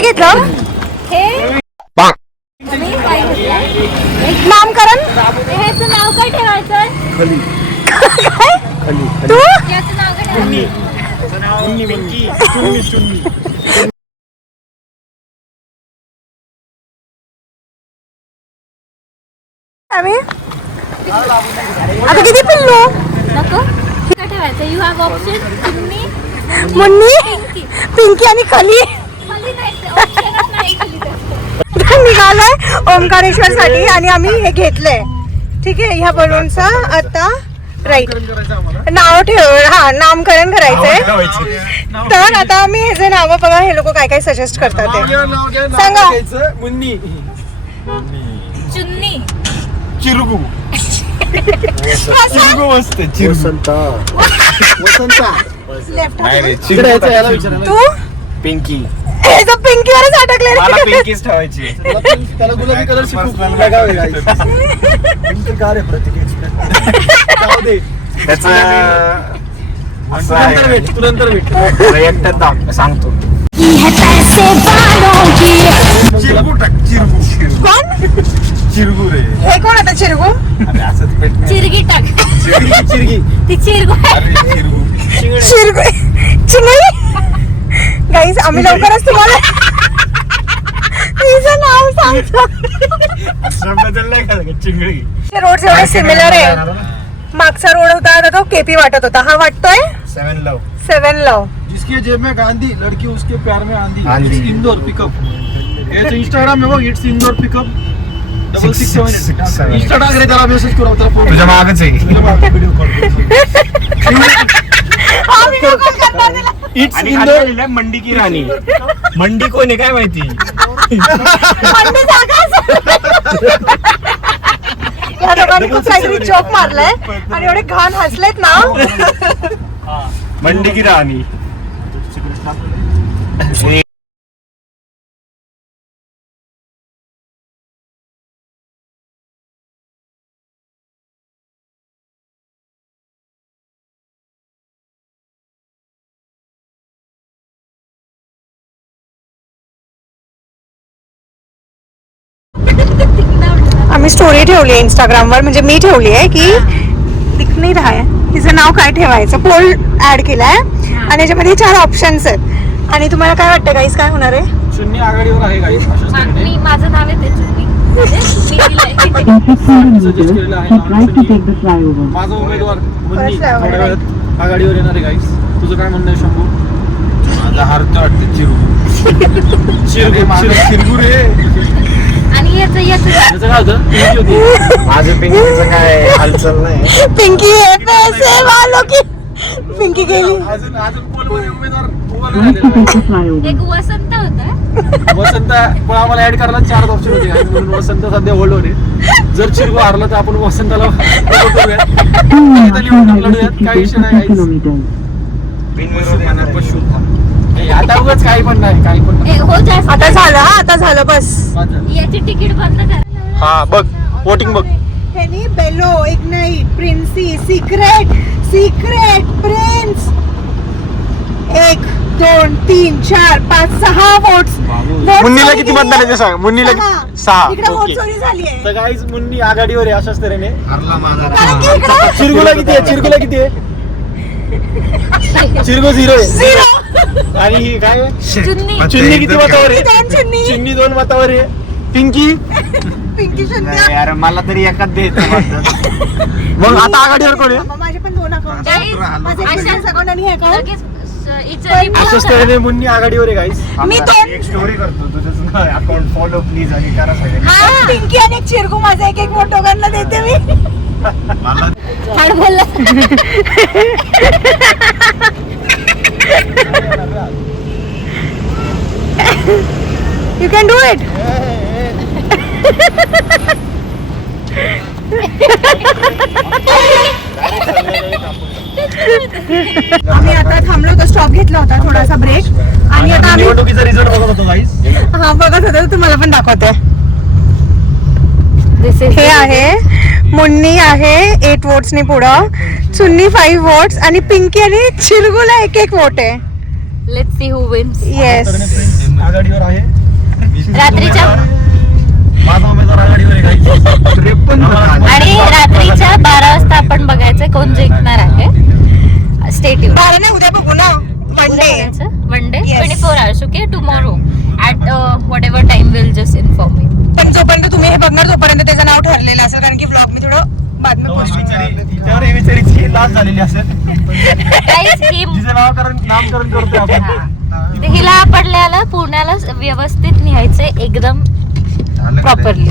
काय घेतलं हे नामकरण ह्याचं नाव काय ठेवायचं तू याचं नाव काय ठेवायचं आम्ही आता किती पिल्लू नको काय ठेवायचं यू हॅव ऑप्शन चुन्नी मुन्नी पिंकी आणि खली खाली नाही ऑप्शनच नाही खाली निघालोय ओंकारेश्वर साठी आणि आम्ही हे घेतलंय ठीक आहे ह्या बलूनचं आता राईट नाव ठेव हा नामकरण करायचंय तर आता मी हे जे नाव बघा हे लोक काय काय सजेस्ट करतात ते सांगा मुन्नी चुन्नी चिरगू चिरगू मस्त चिरगू तू पिंकी पिंकीवरच अटकले मला पिंकीच ठेवायची त्याला गुलाबी कलरची खूप लगावे पिंकी का रे प्रतीक तुरंत भेट एकट्यात सांगतो कोण चिरगू रे हे कोण आता चिरगू अरे असंच भेट चिरगी टाक चिरगी ती चिरगू अरे चिरगू चिरगू चिंगळी गाईस आम्ही लवकरच तुम्हाला तिचं नाव सांगतो बदललाय का चिंगळी रोड एवढे सिमिलर आहे मागचा रोड होता आता तो केपी वाटत होता हा वाटतोय 7 लव 7 लव जिसके जेब में गांधी लड़की उसके प्यार में आंधी आंधी। It's इंदौर पिकअप ये तो इंस्टाग्राम में बघ इट्स इंदौर पिकअप 667 इंस्टाग्राम रे त्याला मेसेज करू त्याला फोन तुझ्या मागच आहे व्हिडिओ कॉल इट्स इंदौर मंडी की राणी मंडी कोण आहे काय माहिती या दोघांनी खूप काहीतरी जोक मारलाय आणि एवढे घाण हसलेत ना मंडी की राणी आम्ही स्टोरी ठेवली आहे इंस्टाग्रामवर म्हणजे मी ठेवली आहे की दिख नाही रहा है तिचं नाव काय ठेवायचं पोल ऍड केलाय आणि याच्यामध्ये 4 ऑप्शन्स आहेत आणि तुम्हाला काय वाटतं गाईस काय होणार आहे शून्य आघाडीवर आहे गाईस मी माझं नाव आहे ते चुन्नी मी दिलंय सजेस्ट केलेलं आहे माझा उमेदवार मुन्नी थोड्या वेळात आघाडीवर येणार आहे गाईस तुझं काय म्हणणं आहे शंभू माझा हार्ट वाटतं चिरगू चिरगू रे आणि याचं त्याचं काय होतं पिंकी होती माझं पिंकीचं काय हालचाल नाही पिंकी है पैसे वालों की पिंकी गेली अजून पोलमध्ये उमेदवार उभा राहिलेला आहे. एक वसंत होता वसंत पण आम्हाला ऍड करायला 4 ऑप्शन होते आणि म्हणून वसंत सध्या होल्डवर आहे जर चिरगू हारला तर आपण वसंताला लढूयात काही विषय नाही बिनविरोधी आणि पशु आता उगाच काही पण नाही काही पण नाही. हो जास्त आता झालं हा आता झालं बस याची तिकीट बंद करा हा बघ वोटिंग बघ त्यांनी बेलो ignite Princy secret prince 1 2 3 4 5 6 votes मुन्नीला किती मतदान आहे सांग मुन्नीला 6 इकडे वोट चोरी झाली आहे तर गाईज मुन्नी आघाडीवर आहे अशाच तऱ्हेने हरला माझा कारण की इकडे चिरगूला किती आहे चिरगू 0 आहे आणि ही काय आहे? चुन्नी चुन्नी किती मतावर आहे दोन चुन्नी. चुन्नी 2 मतावर आहे पिंकी पिंकी शून्य यार मला तरी एकाच देत मग आता आघाडीवर कोण आहे माझे पण 2 अकाउंट Guys, माझे अशा- बिझनेस अकाउंट आणि हे अकाउंट लगेच अशाच तऱ्हेने मुन्नी आघाडीवर आहे गाईस मी दोन- एक स्टोरी करतो तुझं अकाउंट फॉलो प्लीज आणि करा सगळ्यांनी पिंकी आणि एक चिरगू माझा एक वोट दोघांना देते मी मला हाड बोलला यू कॅन डू इट आम्ही आता थांबलो होतो स्टॉप घेतला होता थोडासा ब्रेक आणि आता आम्ही निवडणुकीचा रिझल्ट बघत होतो गाईस हा बघत होते तुम्हाला पण दाखवते हे आहे मुन्नी आहे 8 वोट्सनी पुढं चुन्नी 5 वोट्स आणि पिंकी आणि चिरगूला 1 वोट आहे let's see who wins. Yes. आघाडीवर आहे. रात्रीच्या माझा उमेदवार आघाडीवर आहे guys. 53 आणि रात्रीच्या 12 वाजता आपण बघायचं कोण जिंकणार आहे. Stay tune. बारा नाही, उद्या बघू ना. One day. One day Yes. 24 hours. Okay, tomorrow at what ever time will just inform me. पण जोपर्यंत तुम्ही हे बघणार तोपर्यंत त्याचं नाव ठरलेलं असेल, कारण की ब्लॉग मी थोडं बाद में पोस्ट त्यावर ही बिचारीची लाच झालेली असेल. Guys, ही तिचं नामकरण करतोय आपण. हिला आपल्याला पुण्याला व्यवस्थित न्यायचंय एकदम प्रॉपरली.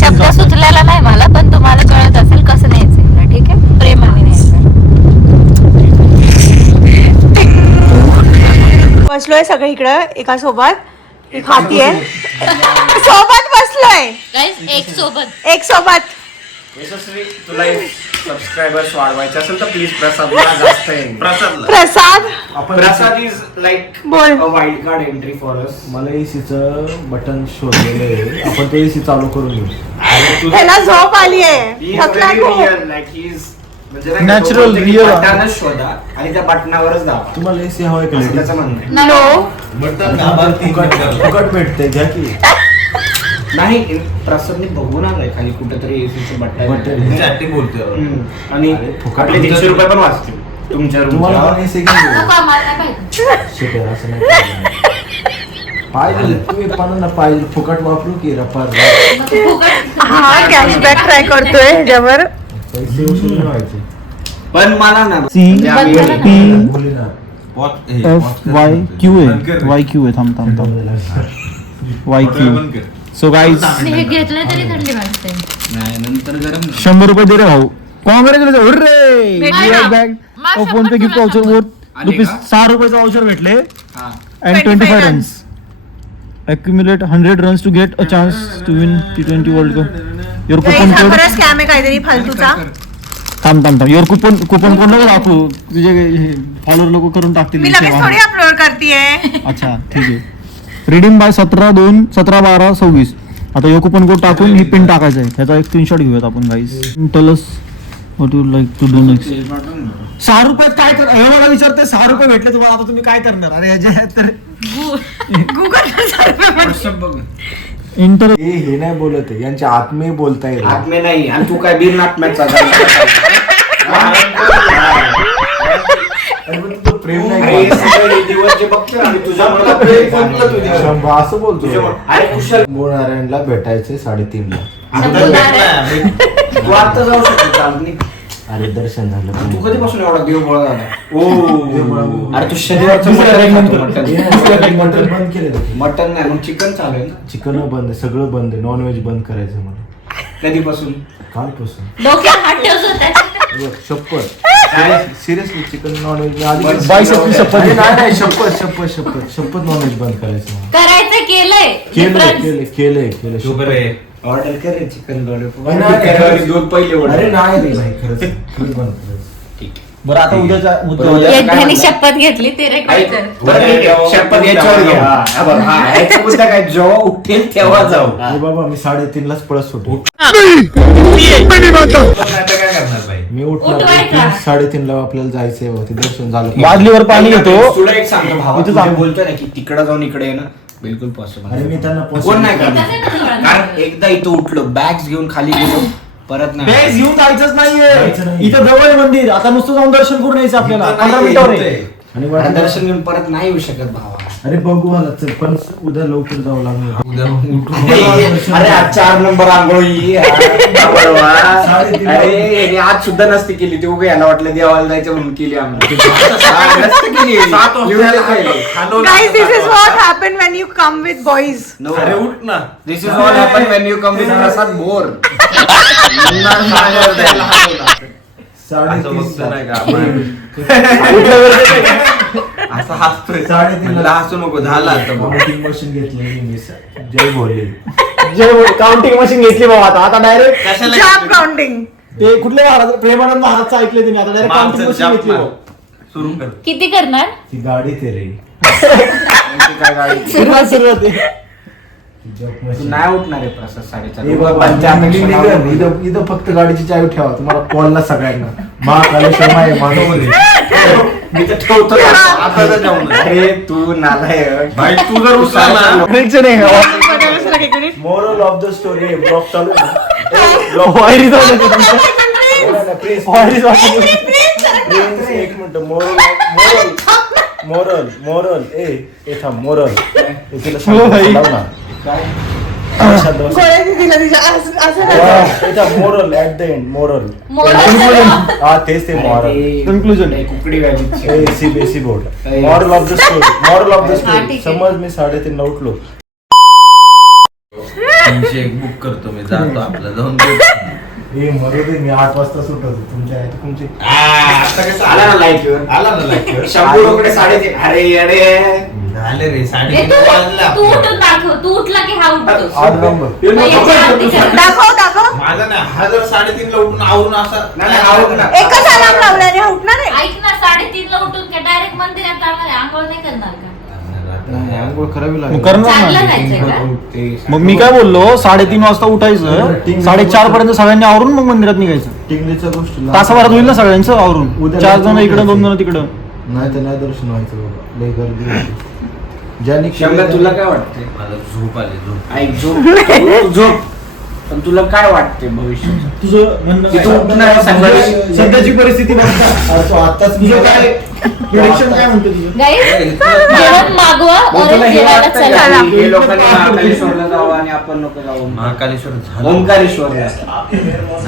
शब्द सुचलेला नाही मला, पण तुम्हाला कळत असेल कसं न्यायचंय हिला. ठीक आहे, प्रेमाने न्यायचं. बसलोय सगळे इकडं एका सोबत. एक हाती आहे सोबत बसलोय. गाईज एक सोबत एक सोबत. यशस्वी, तुला सबस्क्रायबर्स वाढवायचे असेल तर प्लीज प्रसादला जास्त प्रसाद प्रसाद इज लाईक बोल. A wild card entry for us. मला एसीचं बटन शोधलेलं आहे, आपण ते एसी चालू करून घेऊ. ह्याला झोप आली आहे. थकला खूप. Like he is Natural, real. बटनच शोधा आणि त्या बटनावरच दाबा. तुम्हाला एसी हवाय का असं ladies? त्याचं म्हणणं आहे. नो. फुकट भेटते घ्या की. नाही प्रसादने बघून आलाय खाली कुठेतरी एसीचं बटन बटन. आणि अरे, फुकट आपले 300 रुपये पण वाचतील तुमच्या तुम्हाला रूमच्या. पण एसी घेऊन नको, आम्हाला नाही पाहिजे. शिकेल असं नाही करायचं. पाहिजे तुम्ही पण पाहिजे फुकट वापरू की रपार फुकट. हा कॅशबॅक ट्राय करतोय ह्याच्यावर. पैसे उचलून ठेवायचे. पण मला ना सी म्हणजे आम्ही- पी बोली ना. एफ वाय क्यू आहे. वाय क्यू आहे. थांब वाय क्यू. सो गाईज हे घेतलं तरी थंडी वाजते. 100 रुपये दे रे भाऊ. कॉंग्रॅच्युलेशन. भेटले. बॅग मला फोन पे 100 गिफ्ट वाउचर वर रुपीज 6 रुपयाचं वाउचर भेटले and 25 runs. Accumulate 100 runs to get a chance to win T20 World Cup. Your coupon हा code. खरंच स्कॅम आहे काहीतरी फालतूचा. थांब. Your coupon कोड नको दाखवू. तुझे फॉलोअर लोक करून टाकतील. मी लगेच थोडी अपलोड करतेय. अच्छा ठीक आहे. Redeem by 17/2/17/12/26. आता यो कुपन कोड टाकून ही पिन टाकायचं आहे. त्याचा एक स्क्रीनशॉट घेऊयात आपण guys. Tell us what you like to do next. 6 रुपयात काय कर हे मला विचारते. 6 रुपये भेटले तुम्हाला, आता तुम्ही काय करणार? अरे ह्याच्यात तर गुगल इंटर हे नाही बोलत आहे, यांच्या आत्मे बोलता येईल. आत्मे नाही आणि तू काय बिन आत्म्याचा प्रेम नाही दिवस जे बघतो आणि तुझ्या असं बोलतो. अरे कुशल बोलणाऱ्यांना भेटायचे 3:30ला. तू आता जाऊ शकतो चालत. अरे दर्शन झालं. तू कधीपासून एवढा देव गोळा झाला? देवगोळा. अरे तू शनिवारचं मटन बंद केलं. मटन नाही मग चिकन चालू आहे ना. चिकन बंद, सगळं बंद, नॉनव्हेज बंद करायचं मला कधीपासून? कालपासून. डोक्यात हात ठेवतो त्याच्या. शपथ सिरियसली चिकन नॉनव्हेज बाईस आपली शपथ. नाही शपथ नॉनव्हेज बंद करायचं मला. करायचं केलंय. केलंय ऑर्डर कर रे चिकन लॉलीपॉप. नाही, दूध पहिले अरे नाही रे भाई, खरंच बंद करायचं. बरं आता उद्याच्या एकट्याने शपथ घेतली ते रेकॉर्ड कर. शपथ याच्यावर घ्या. हा, बरं, हा, याचा मुद्दा काय जेव्हा उठेल तेव्हा जाऊ. अरे बाबा मी 3:30लाच पळत सुटू. मी उठवायचा. 3:30ला आपल्याला जायचंय बघ, ते दर्शन झालं. बादलीवर पाणी येतो. तुला एक सांगतो भावा, इथं तू जा. जे बोलतोय ना की तिकडे जाऊन इकडे ये ना, बिलकुल पॉसिबल. अरे मी त्यांना कोण नाही येतात करणार. आहे ना जवळ. कारण एकदा इथं उठलो बॅग्स घेऊन खाली गेलो परत नाही. बॅग घेऊन जायचंच जायचं नाहीये. नाही. इथं जवळ आहे मंदिर. आता नुसतं जाऊन दर्शन करून यायचं आपल्याला. 15 मिनिटावर आहे. आणि अरे वाटलं- दर्शन घेऊन परत नाही येऊ शकत भावा. अरे बघू मला चल, पण उद्या लवकर जावं लागणार. अरे आज 4 नंबर आंघोळी. अरे याने आज सुद्धा नसती केली. ती उगा याला वाटलं देवाला जायचं म्हणून केली आम्ही. नसती केली. लिहायला पाहिजे. Guys, this is what happen when you come with boys. No. अरे उठ ना. This is what happen when you come with Prasad bore. असं हसतोय. 3:30ला हसू नको झाला काउंटिंग मशीन घेतली मी. जय भोले. जे काउंटिंग मशीन घेतली बाबा. आता डायरेक्ट Job counting. ते कुठले महाराज प्रेमानंद महाराजचं ऐकले तुम्ही. आता डायरेक्ट काउंटिंग मशीन घेतली बाबा. किती करणार? ती गाडी ते रे. काय गाडी. सुरुवात आहे. तू नाही उठणार आहे प्रसाद 4:30. ए बाबा, इथं फक्त गाडीची चावी ठेवा. तुम्हाला कॉलला सगळ्यांना महाकालेश्वर माय मानव मी तर ठेवतो आता तर ठेवून. अरे तू नालायक भाई तू जर उचला ना फ्रीजचं नाही का? Moral of the story blog चालू आहे ना. वायरी चालू आहे तुमच्या. प्लीज वायरी चालू आहे. एक मिनिट. मोरल ए थांब. मोरल तिला हो भाई. सांग ना काय गोळ्याने दिला तिच्या असं नाही. Moral at the end. Moral moral हा तेच ते मोरल. Conclusion. कुकडी व्हायची CBSE board. Moral of the story. Moral of the हा, स्टोरी. ठीक आहे. समज मी 3:30 उठलो. एक बुक करतो मी जातो आपलं जाऊन हे मरू दे मी 8 वाजता सुटतो. तुमच्या तुमची आला ना लाईटवर आला ना लाईक 100 रुपये 3.5. अरे अरे झाले रे हे 3:30 तू वाजले तू उठून दाखव. तू उठला की हा उठतो. 8 नंबर. मग याची आरती कर. दाखव माझा नाही हा जर 3:30 ला उठून आवरून असा नाही आवड ना एकच अलार्म लावल्याने उठणार आहे. ऐक ना 3:30 ला उठून का डायरेक्ट मंदिरात जाणार आहे? आंघोळ नाही करणार का? आंघोळ करावी मग लागेल. करणार चांगलं ना. जायचंय का? मग मी काय बोललो 3:30 वाजता उठायचं 4:30 पर्यंत सगळ्यांनी आवरून मग मंदिरात निघायचं. टिंगलीच्या गोष्टी तासाभरात होईल ना सगळ्यांचं आवरून. उद्या 4 जण जायचं इकडं 2 जण नाही. तिकडं. नाही तर नाही दर्शन व्हायचं बाबा. लय गर्दी होती. ज्याने शंभर तुला काय वाटते मला झोप आली झोप ऐक झोप झोप पण तुला काय वाटते भविष्यात तुझं म्हणणं की तू उठणार आहे सकाळी? सध्याची परिस्थिती बघता अरे तो आत्ताच तुझं काय प्रिडिक्शन काय म्हणतो तुझं? Guys, जेवण मागवा मग और तुला हे जेवायला वाटतं चला. का की हे लोकांनी महाकालेश्वरला जावं आणि आपण नको जावं महाकालेश्वर झालं ओंकारेश्वरला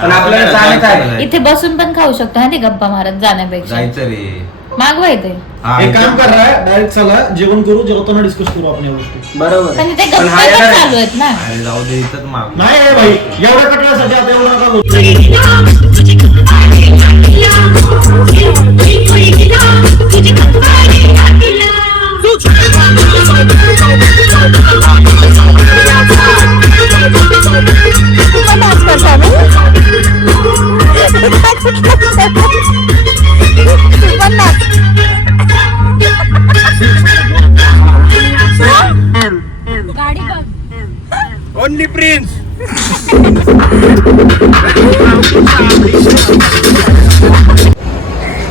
पण आपल्याला जाण्याचं आहे इथे बसून पण खाऊ शकतो ना ते गप्पा मारत जाण्यापेक्षा. जायचं रे मागवा इथे. हा, एक काम करा डायरेक्ट चला जेवण करू जेवताना डिस्कस करू आपण या गोष्टी. बरोबर पण ते पण गप्पा हा पण येणार आहे. चालू आहेत ना. अरे जाऊ दे इथंच मागू नाही रे भाई एवढ्या कटण्यासाठी आता एवढं नका बोलू. नाच करता मी. तू पण नाच. गाडी बघ. ओनली प्रिन्स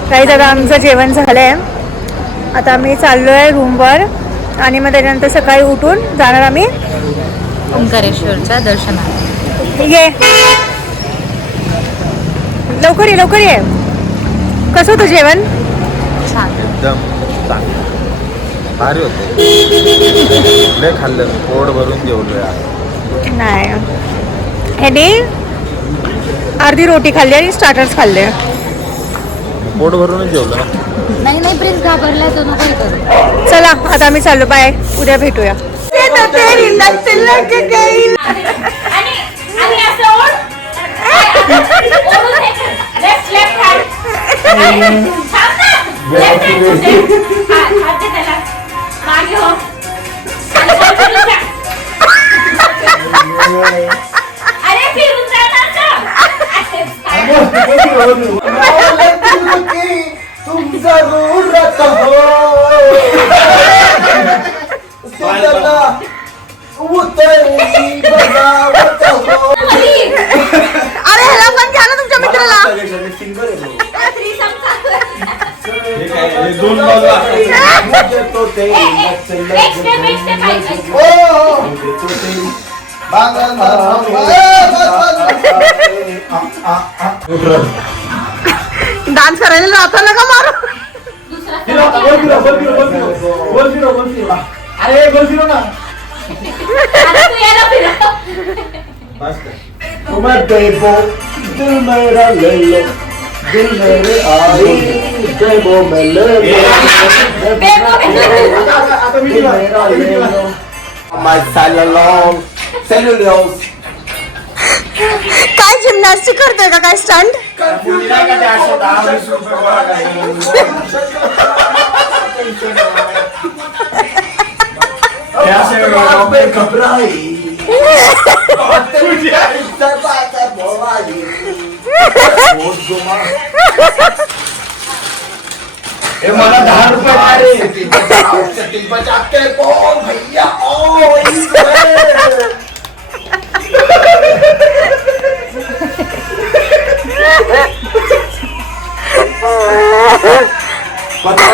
काही दादा आमचं जेवण झालंय. आता आम्ही चाललोय रूमवर आणि मग त्याच्यानंतर सकाळी उठून जाणार आम्ही. ओंकारेश्वरच्या दर्शनाला. ये लवकर ये लवकर ये. कसं होतं जेवण? छान. एकदम चांगलं भारी होते लय खाल्लं पोट भरून जेवलोय नाही ह्याने अर्धी रोटी खाल्ली आणि स्टार्टर्स खाल्ले. पोट भरूनच जेवलं नाही नाही प्रिन्स घाबरलाय तो नको हे करू. चला आता आम्ही चाललो. बाय उद्या भेटूया. आणि असं ओढ. ओढून हे कर. Left, left hand. थांब ना. Left hand सुटे. हात दे त्याला. मागे हो. आणि बाजूला जा. अरे फिरून जा ना असं. तुम जरूरत हो उतरली बजावत हो. अरे ह्याला पण घ्या ना तुमच्या मित्राला. सिंगर आहे थ्रीसम चालू आहे. दोन बाजू तो ते एक स्टेप ऐक. डान्स करायला राहता नका मारू. दुसरा अरे गोल फिरो ना. आता तू याला फिरव. तुम्हें देवो दिल मेरा ले लो दिल मेरे आए देवो में ले लो आता मी दिल मेरा ले लो my cellulose cellulose काय जिमनॅस्टिक करतोय का काय स्टंट? घबराई मला 10 रुपये बचाते कौन भैया ओ पता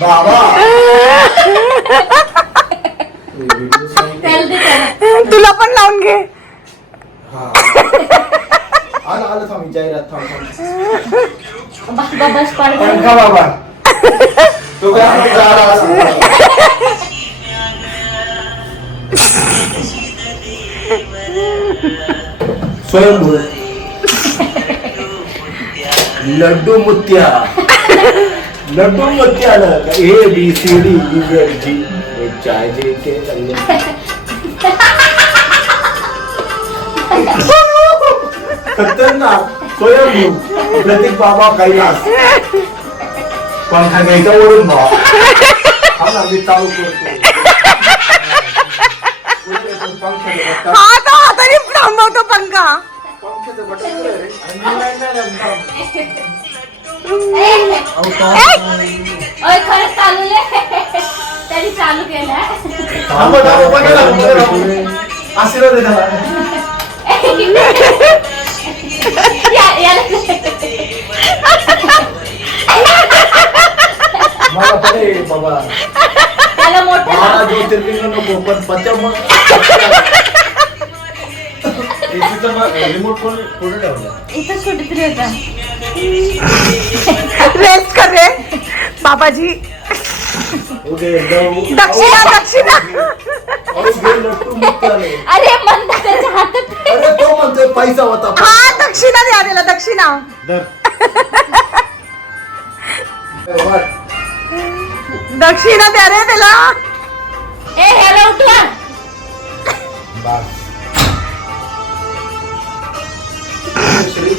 बाबा त्याला दे त्याला. तुला पण लावून घे. आलं आलं थांब जाहिरात थांब बाबा बस पाड. पंखा बाबा तो काय स्वयंभू लड्डू मुत्या आलं ABCD चाय जे के खतरनाक स्वयंभू प्रतीक बाबा कैलास पंखा घ्यायचा ओढून भाव हा ना मी चालू करतो हा तो हाताने थांबवतो पंखा. पंख्याचं बटन कुठे आहे रे? आणि मी नाही ओय खरंच चालू आहे. त्यांनी चालू केलाय. आशीर्वाद आहे त्याला. मला पण आहे बाबा त्याला मोठं मला ज्योतिर्लिंग नको पण पत्या मग रिमोट कोण कुठे ठेवला इथं कुठेतरी होता. रेस्ट कर रे बाबाजी. दक्षिणा लट्टू मुक्त आले. अरे म्हणता त्याच्या हातात. अरे तो म्हणतोय पैसा होता हा दक्षिणा द्या त्याला दक्षिणा. दक्षिणा द्या रे त्याला. ए ह्याला उठवा. श्री